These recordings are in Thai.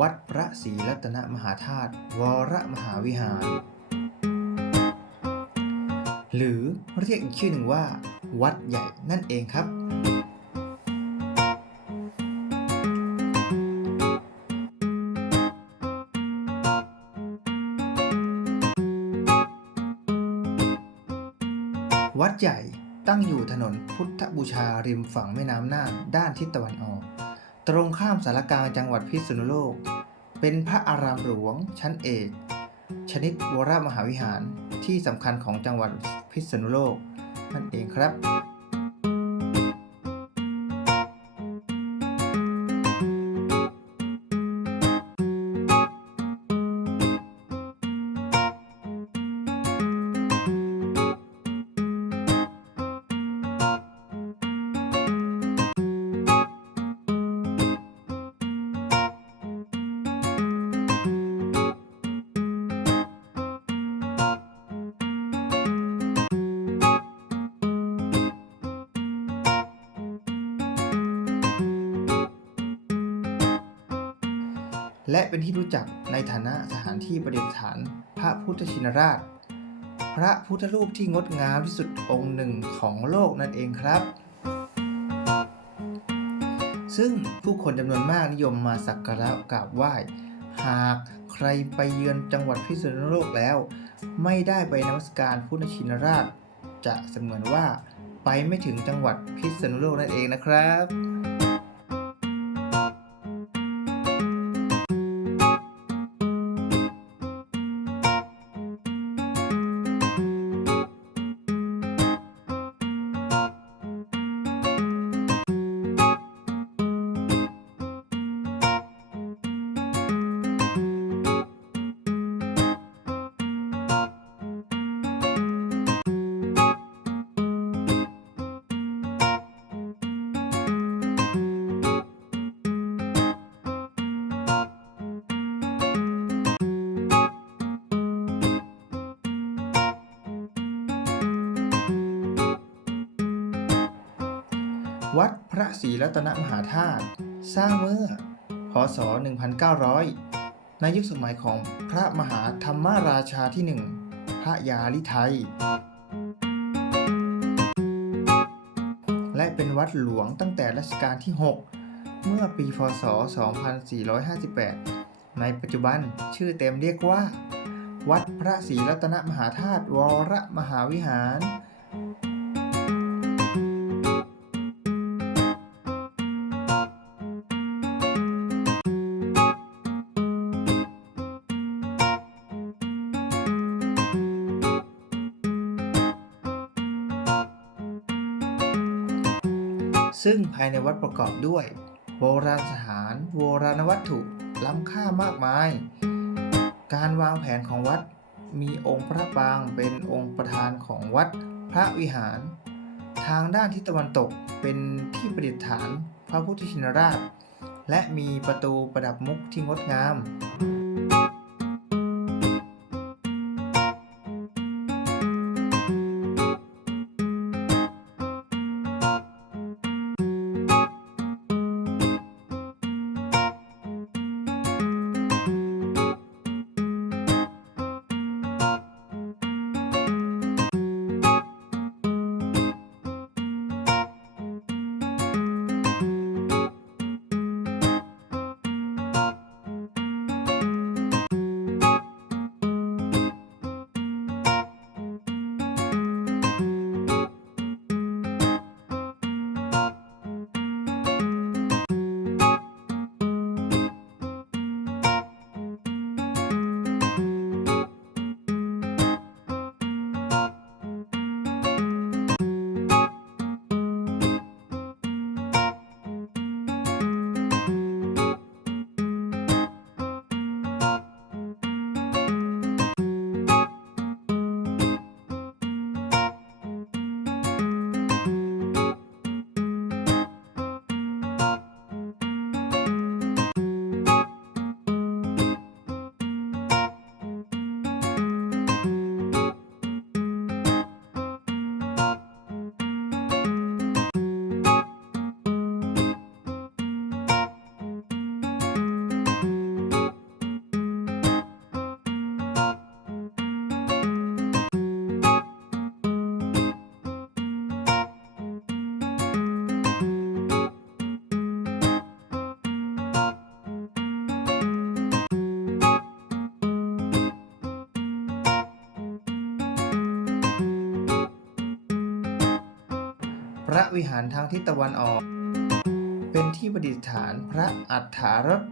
วัดพระศรีรัตนมหาธาตุวรมหาวิหาร หรือเรียกอีกชื่อหนึ่งว่า วัดใหญ่นั่นเองครับ วัดใหญ่ตั้งอยู่ถนนพุทธบูชาริมฝั่งแม่น้ำน่านด้านทิศตะวันออก ตรงข้ามสารกลางจังหวัดพิษณุโลก เป็นพระอารามหลวงชั้นเอก ชนิดวรมหาวิหารที่สำคัญของจังหวัดพิษณุโลก นั่นเองครับ และเป็นที่รู้จักในฐานะสถานที่ประดิษฐาน พระพุทธชินราช พระพุทธรูปที่งดงามที่สุดองค์หนึ่งของโลกนั่นเองครับ ซึ่งผู้คนจำนวนมากนิยมมาสักการะกราบไหว้ หากใครไปเยือนจังหวัดพิษณุโลกแล้ว ไม่ได้ไปนมัสการพุทธชินราช จะเสมือนว่าไปไม่ถึงจังหวัดพิษณุโลกนั่นเองนะครับ วัดพระศรีรัตนมหาธาตุสร้างเมื่อ พศ 1900 ในยุคสมัยของพระมหาธรรมราชาที่หนึ่งพระยาลิไทย และเป็นวัดหลวงตั้งแต่รัชกาลที่ 6 เมื่อปี พศ 2458 ในปัจจุบันชื่อเต็มเรียกว่า วัดพระศรีรัตนมหาธาตุวรมหาวิหาร ซึ่งภายในวัดประกอบด้วย โบราณสถาน โบราณวัตถุ ล้ำค่ามากมาย การวางแผนของวัดมีองค์พระปรางเป็นองค์ประธานของวัดพระวิหาร ทางด้านทิศตะวันตกเป็นที่ประดิษฐานพระพุทธชินราช และมีประตูประดับมุกที่งดงาม ระวิหารทางทิศตะวันออก เป็นที่ประดิษฐานพระอัฏฐารถ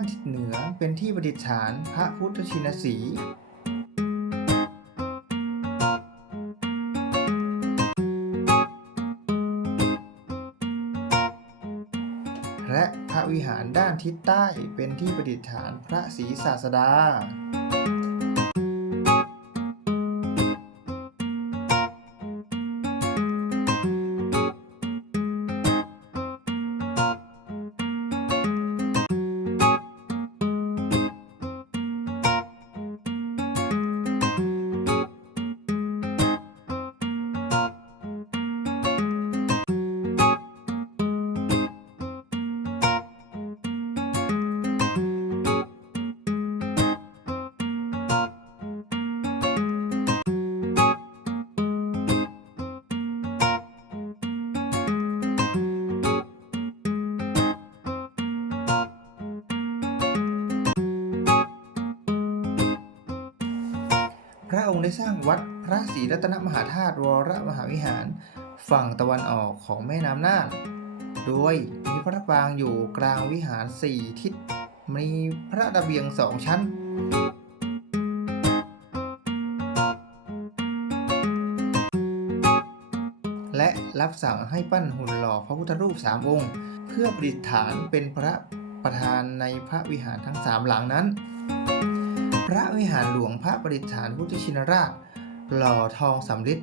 างด้านทิศเหนือเป็นที่ประดิษฐานพระพุทธชินสีและพระวิหารด้านทิศใต้เป็นที่ประดิษฐานพระศรีศาสดา พระองค์ได้สร้างวัดพระศรีรัตนมหาธาตุวรมหาวิหาร ฝั่งตะวันออกของแม่น้ำน่าน โดยมีพระปรางอยู่กลางวิหารสี่ทิศ มีพระระเบียงสองชั้นและรับสั่งให้ปั้นหุ่นหล่อพระพุทธรูปสามองค์ เพื่อประดิษฐานเป็นพระประธานในพระวิหารทั้งสามหลังนั้น ระวิหารหลวงพระประดิษฐานพุทธชินราช หล่อทองสำริด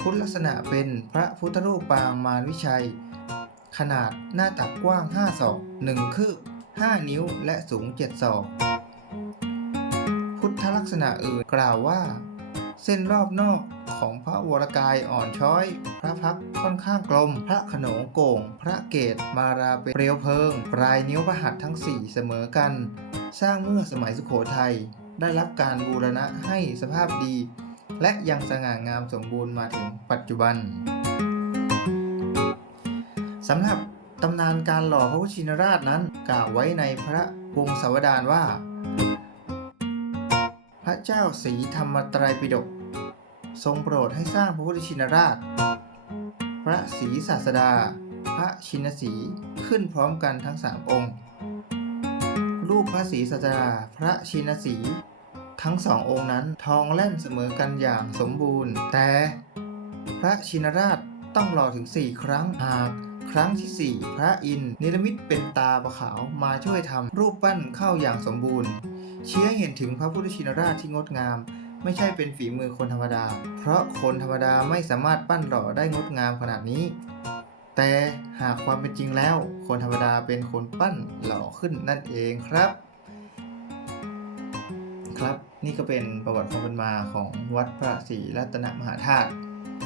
พุทธลักษณะเป็นพระพุทธรูปปางมารวิชัย ขนาดหน้าตักกว้าง 5 ศอก 1 คืบ 5 นิ้วและสูง 7 ศอก พุทธลักษณะอื่นกล่าวว่า เส้นรอบนอก ของพระวรกายอ่อนช้อย พระพักค่อนข้างกลม พระขนงโก่ง พระเกศมาราเป็นเปลวเพิง ปลายนิ้วพระหัตถ์ทั้งสี่เสมอกัน สร้างเมื่อสมัยสุโขทัยได้รับการบูรณะให้สภาพดี และยังสง่างามสมบูรณ์มาถึงปัจจุบันสำหรับตำนานการหล่อพระพุทธชินราชนั้นกล่าวไว้ในพระวงศาวดารว่า พระเจ้าศรีธรรมตรปิฎก ทรงโปรดให้สร้างพระพุทธชินราช พระศรีศาสดา พระชินสีขึ้นพร้อมกันทั้งสามองค์ รูปพระศรีศาสดา พระชินสีทั้งสององค์นั้นทองแล่นเสมอกันอย่างสมบูรณ์ แต่พระชินราชต้องรอถึง 4 ครั้งหากครั้งที่ 4 พระอินทร์นิรมิตเป็นตาประขาวมาช่วยทำรูปปั้นเข้าอย่างสมบูรณ์ เชี้ยเห็นถึงพระพุทธชินราชที่งดงาม ไม่ใช่เป็นฝีมือคนธรรมดา เพราะคนธรรมดาไม่สามารถปั้นหล่อได้งดงามขนาดนี้ แต่หากความเป็นจริงแล้ว คนธรรมดาเป็นคนปั้นหล่อขึ้นนั่นเองครับ ครับนี่ก็เป็นประวัติความเป็นมาของวัดพระศรีรัตนมหาธาตุ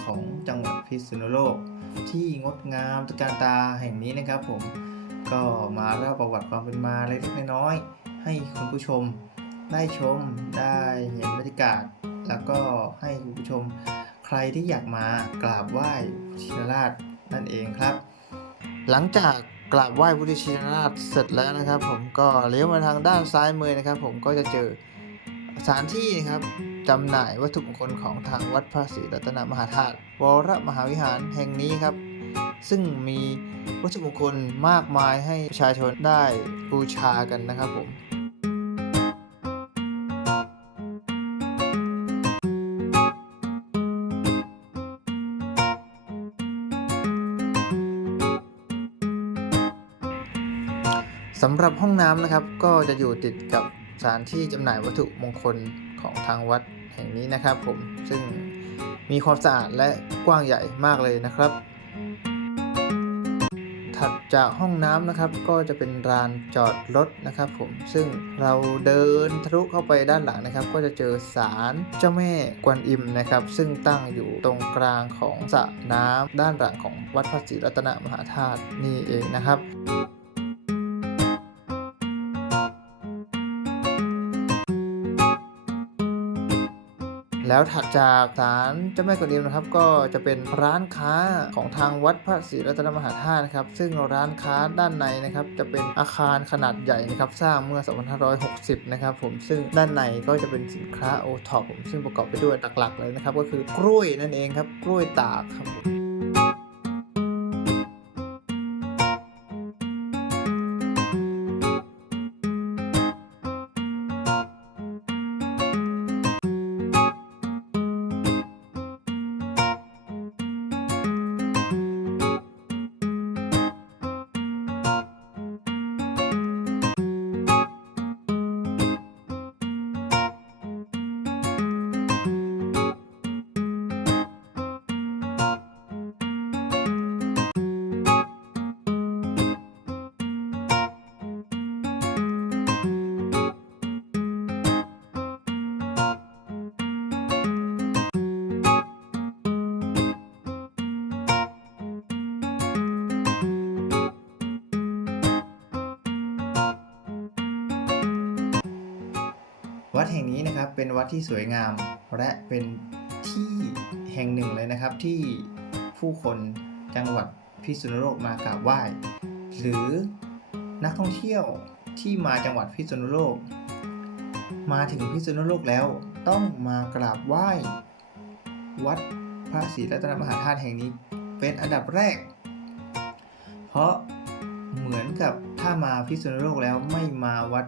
ของจังหวัดพิษณุโลก ที่งดงามตระการตาแห่งนี้นะครับผมก็มาเล่าประวัติความเป็นมาเล็กๆน้อยๆให้คุณผู้ชม ได้ชมได้เห็นบรรยากาศ แล้วก็ให้คุณผู้ชมใครที่อยากมากราบไหว้ชินราชนั่นเองครับ หลังจากกราบไหว้พุทธชินราชเสร็จแล้วนะครับ ผมก็เลี้ยวมาทางด้านซ้ายมือนะครับ ผมก็จะเจอสถานที่นะครับจำหน่ายวัตถุมงคลของทางวัดพระศรีรัตนมหาธาตุวรมหาวิหารแห่งนี้ครับ ซึ่งมีวัตถุมงคลมากมายให้ประชาชนได้บูชากันนะครับผม หรับห้องน้ำนะครับ ก็จะอยู่ติดกับสถานที่จำหน่ายวัตถุมงคลของทางวัดแห่งนี้นะครับ ผมซึ่งมีความสะอาดและกว้างใหญ่มากเลยนะครับ ถัดจากห้องน้ำนะครับก็จะเป็นลานจอดรถนะครับ ผมซึ่งเราเดินทะลุเข้าไปด้านหลังนะครับ ก็จะเจอศาลเจ้าแม่กวนอิมนะครับ ซึ่งตั้งอยู่ตรงกลางของสระน้ำด้านหลังของวัดพระศรีรัตนมหาธาตุนี่เองนะครับ แล้วถัดจากศาลเจ้าแม่กวนอิมนะครับ ก็จะเป็นร้านค้าของทางวัดพระศรีรัตนมหาธาตุนะครับ ซึ่งร้านค้าด้านในนะครับ จะเป็นอาคารขนาดใหญ่นะครับ สร้างเมื่อ 2560 นะครับ ผมซึ่งด้านในก็จะเป็นสินค้าโอท็อปผมซึ่งประกอบไปด้วยหลักๆเลยนะครับ ก็คือกล้วยนั่นเองครับกล้วยตากครับ วัดแห่งนี้นะครับเป็นวัดที่สวยงาม และเป็นที่แห่งหนึ่งเลยนะครับ ที่ผู้คนจังหวัดพิษณุโลกมากราบไหว้หรือนักท่องเที่ยวที่มาจังหวัดพิษณุโลก มาถึงพิษณุโลกแล้วต้องมากราบไหว้ วัดพระศรีรัตนมหาธาตุแห่งนี้เป็นอันดับแรก เพราะเหมือนกับถ้ามาพิษณุโลกแล้วไม่มาวัด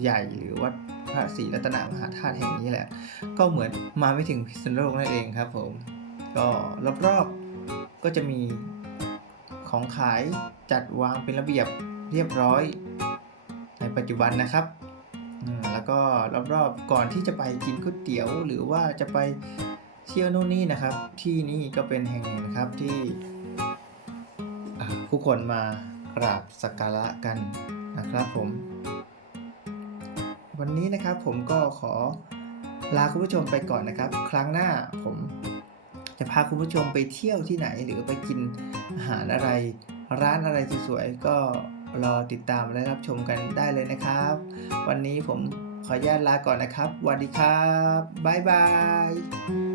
ใหญ่หรือวัด พระศรีรัตนมหาธาตุแห่งนี้แหละ ก็เหมือนมาไม่ถึงพิษณุโลกนั่นเองครับผม ก็รอบๆก็จะมีของขายจัดวางเป็นระเบียบเรียบร้อย ในปัจจุบันนะครับแล้วก็รอบๆก่อนที่จะไปกินก๋วยเตี๋ยว หรือว่าจะไปเที่ยวนู่นนี่นะครับ ที่นี่ก็เป็นแห่งหนึ่งนะครับที่ผู้คนมากราบสักการะกันนะครับผม วันนี้นะครับผมก็ขอลาคุณผู้ชมไปก่อนนะครับ ครั้งหน้าผมจะพาคุณผู้ชมไปเที่ยวที่ไหนหรือไปกินอาหารอะไร ร้านอะไรสวยๆก็รอติดตามและรับชมกันได้เลยนะครับ วันนี้ผมขออนุญาตลาก่อนนะครับสวัสดีครับ บ๊ายบาย